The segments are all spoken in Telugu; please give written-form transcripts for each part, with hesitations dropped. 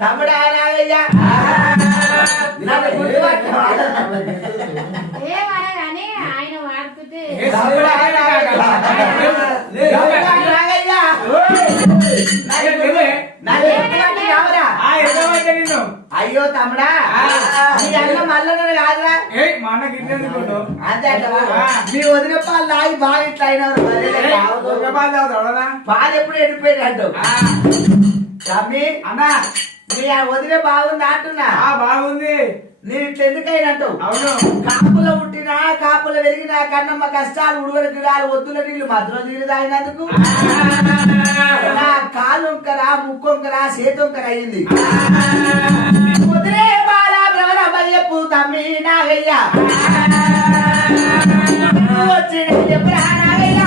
తమ్ముడా నాగయ్యా ఆయన వాడుతుంటే అయ్యో తమ్ముడా మళ్ళీ కాదురా మన గిన్నెందుకుంటావు అంతే మీ వదిన పాలు తాగి బాగా ఇట్లా అయినారు పాలు ఎప్పుడు ఎండిపోయింది అంటావు తమ్మి అన్నా మీ ఆ వదిన బాగుంది అంటున్నా బాగుంది నేను ఇట్లా ఎందుకైనట్టు అవును కాపుల పుట్టినా కాపుల పెరిగినా కన్నమ్మ కష్టాలు ఉడువరికి రాలు వద్దుల నీళ్లు మధ్యలో నీళ్ళు తాగినందుకు నా కాలు వంకరా ముక్కు వంకరా చేతి వంకర అయింది వదిలే బాలా భ్రమణ బయ్యప్పు తమ్మి నాగయ్య వచ్చి చెప్పురా నాగయ్య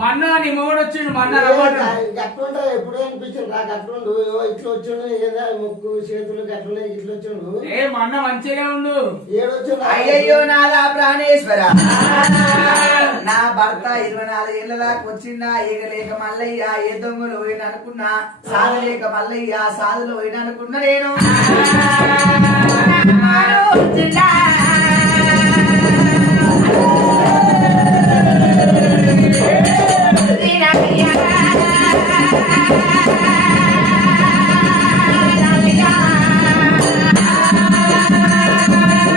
మన్నా నీ మొగడు వచ్చిండు మన్నా గట్టుంటే ఎప్పుడే అనిపించింది రా గట్టుండు ఇట్లా వచ్చిండు ఏదో ముక్కు చేతులు గట్లున్నాయి ఇట్లా వచ్చిండు ఏ మన్న మంచిగా ఉండు ఏడొచ్చిండు అయ్యయ్యో నాదా ప్రాణేశ్వర నా భర్త 24 ఏళ్ళ దాకా వచ్చిందా ఏగలేక మల్లయ్య ఏ దొంగలు పోయిన అనుకున్నా సాధలేక మల్లయ్య సాధులు పోయిన అనుకున్నా నేను